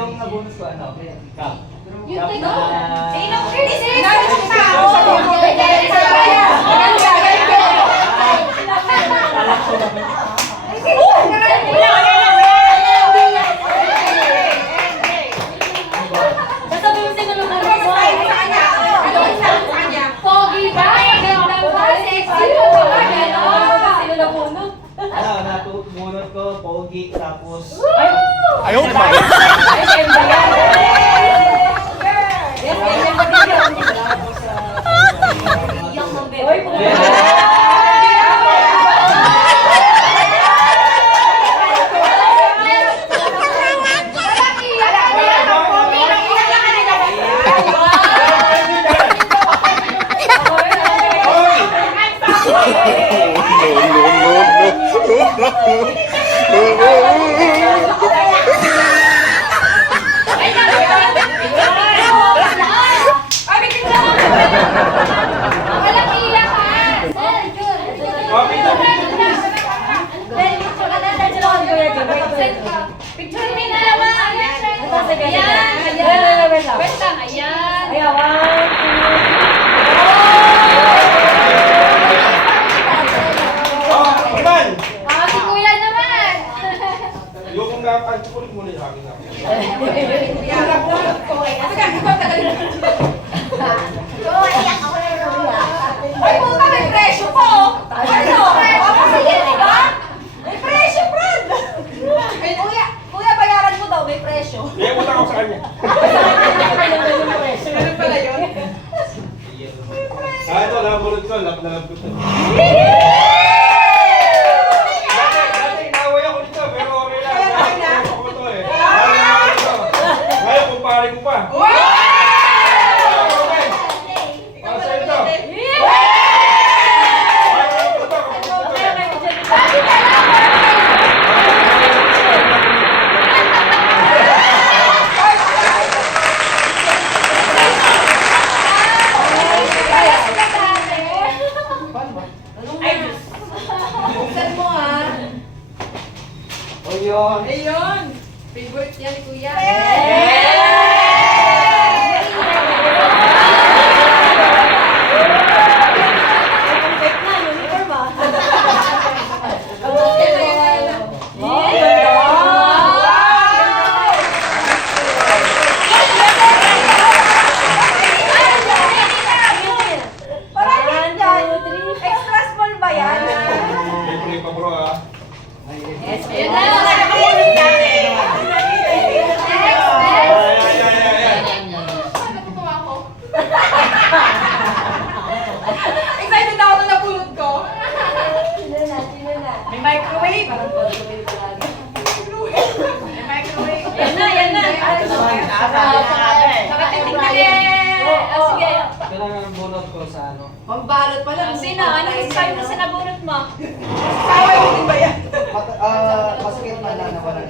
yung nabunot ko, ano? Cup. Yung Cup tingnan. na... Eh, no, Ano, nabunot ko, pogi, tapos... Ayaw ba? Picture me na naman. Ayan. Wait lang. Ayan. Iman! Si Kuya naman. Yung napan ko rin muna yung akin ako. Ay, puta, may presyo po. Ano? Ako sige, diba? May presyo, Brad. Kuya, bayaran mo daw, may presyo. Kaya punta ako sa kanya. Ganun pala yun. Ito, nabulot ko. Lap na lap ko. Dati inaway ako dito, pero okay lang. Ako ko to eh. Ngayon, kumpare ko pa. Sa ito. Buksan mo ah. O yun. Ayun. Favorite yan ni Kuya. Extra small ba yan? Siyempre pa bro ah. Ayan na. Excited ako na napulot ko. Sino na? May microwave. Parang microwave palagi. May microwave. Yan na. Nakatitig na sige. Kailangan ng bunot ko sa ano. Pambalot pa lang. Sino? Anong style na sinabunot mo? Masakit na lang na walang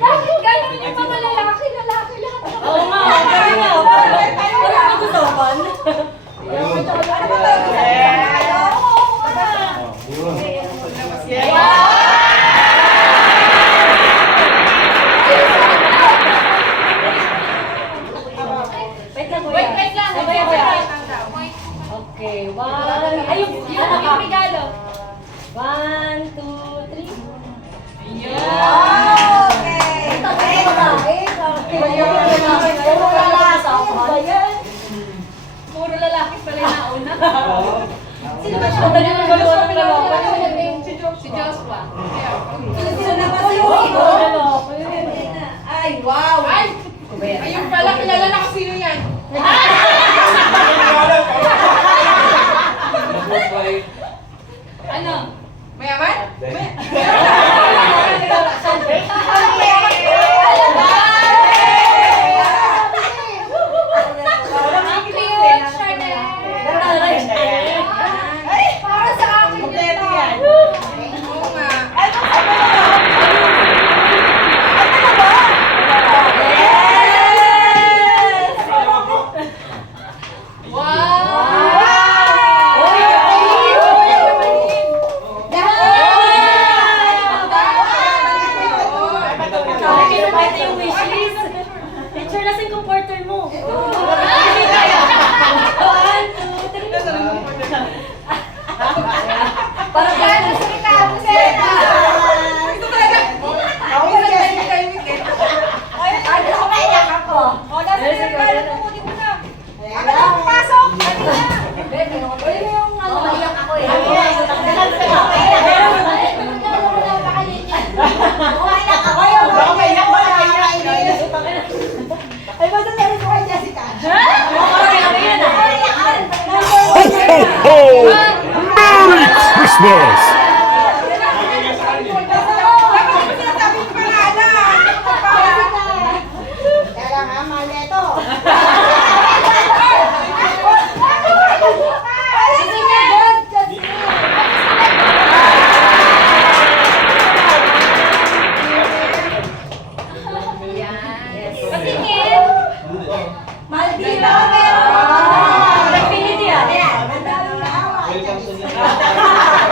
Bakit ganun yung mga lalaki lahat? Oo nga. Wait lang. Okay, one. Ayun, Yung regalo. 1, 2, 3. Puro lalaki pala yung nauna. Sino ba siya? Dali mo ba Si Joshua. Sino naman si Ay, wow! Ay! Ayun pala, kilala na kung sino yan. Ano? Mayaman? Para sa akin yan. Oo nga. Wow! Christmas! Lagi nga sa kanya. Kaya nga, mahal na ito. Patingin. Maldita. Infinity ah. Welcome to the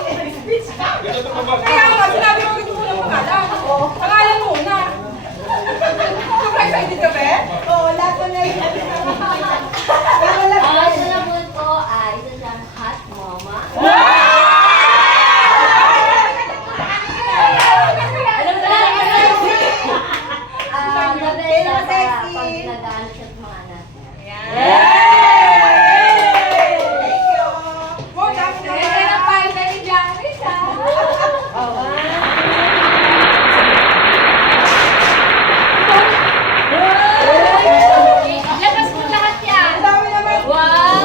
Ganito pa ba? Kaya nga, sinabi mo ito muna pangalan. Pangalan muna. Sobrang excited ka ba? Oo, lahat ko na yun. Ang sinabot ko ay isa siyang hot mama. Alam mo na, the best na pag pinagaan siya sa mga anak. Mo, dami na ba? Labas mo lahat yan! Ang dami naman. Wow!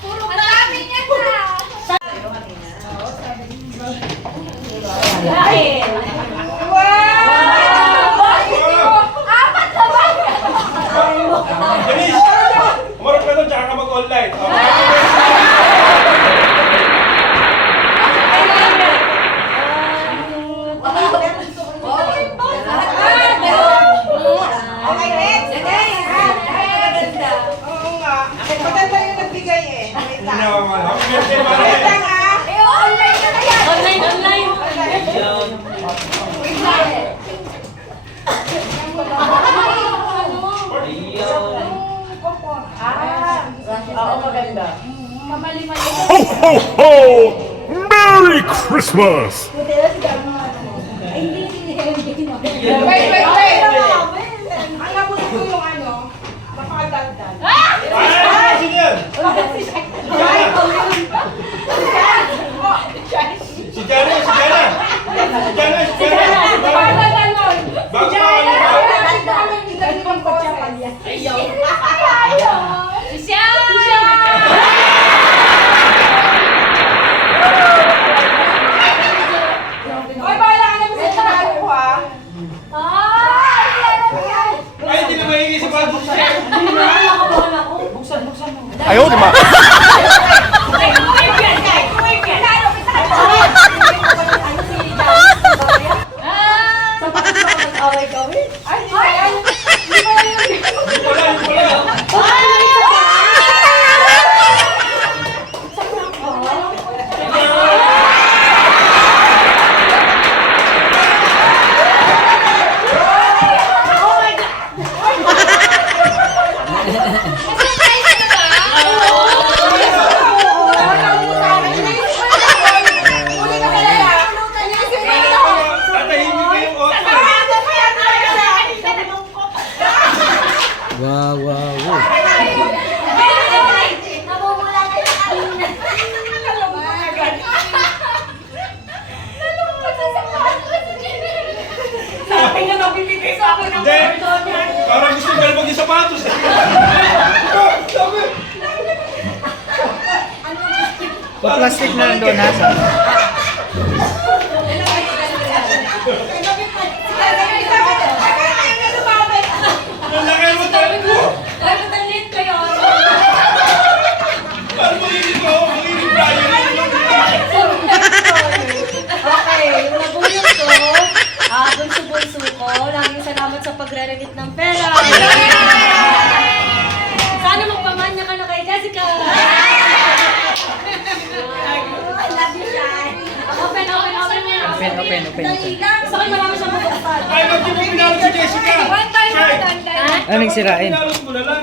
Puro marami niya na! Apat na ba? Denise! Umarap ka doon, tsaka ka mag-online. Okay, next. Oo nga. Maganda yung nagbigay eh. Wait lang. Happy birthday, Wait Mare! lang ah. Online ka na yan! Online, online! Wait lang. Oo, maganda. Ho, ho, ho! Merry Christmas! Wait. Ang nabulot ko yung ano, napakadaldal. Ah! Sino yan? Si Jana! Si Jana! Si Jana! Si Jana! Parang ganon. Bago pa kami ba? Ibang boses. Oy, bahala ka naman sa trabaho ha. Ay, hindi na mahingi sa bago siya. Buksan mo. Ayaw, di ba? Hindi pala. Tatahimik na yung auto. Namumula ka na kanina. Sabi niya nabibigay sa akin ng Hindi. pardon niya. Parang gusto nila maging sapatos. Sabi. Plastic na lang doon ha. Ang laki mo tayo. Bakit ang late kayo? Parang maginig ko. Maginig tayo. Okay, yung nabulot ko, bunso-bunso ko, laging salamat sa pagre-remit ng pera. Sana magpamanya ka na kay Jessica. I love you, Shai. Open. Dali lang. Sa akin marami siyang mabuksan. Ay, ba't di mo pinalo si Jessica? Shay, Ano nagsirain? pinalo mo na lang.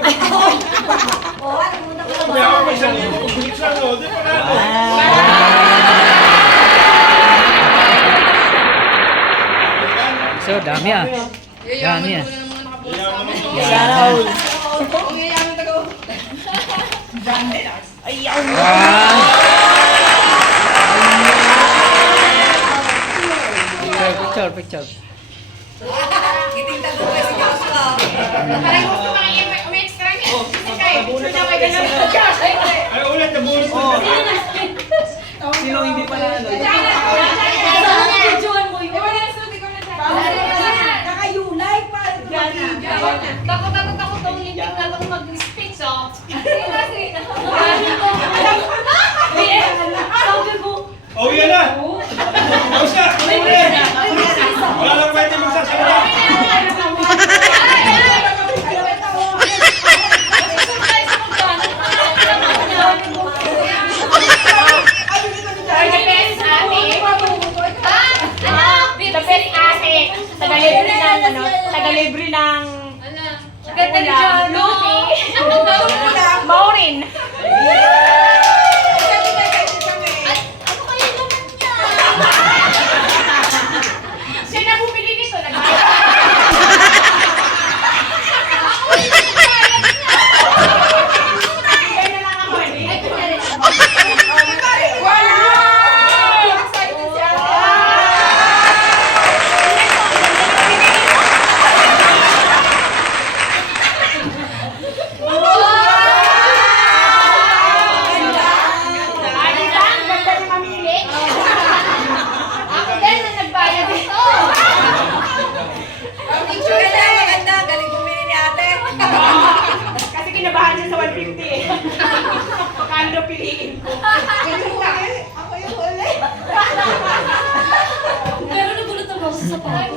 Oo, pumunta ko May ako may 1,000. Bilis lang, no? Di panalo. So, dami ah. Dami ah. Yaman ako. Picture. Picture, picture. Giting tagumpay si Joshua. Parang gusto mga umextra niya. Nabunot ako kayo ganun. Ay, ulit, nabunot mo. Sino hindi pala ano? Sana na-videoan mo yun. Nakayulay pa. Takot tong lintik na itong mag-speech, oh. Sabi ko, Oh, yan na. Tapos na. Wala lang pwede magsasalita. Taga-libre ng ganda ni John, Maureen. ano kaya naman niya? Siya na bumili nito. Ay, kunyari. Ako din na nagbayad ito. Galing bumili ni ate. Kasi kinabahan siya sa 150 eh. Magkano daw piliin ko? Pero nagulat ako sa sapatos.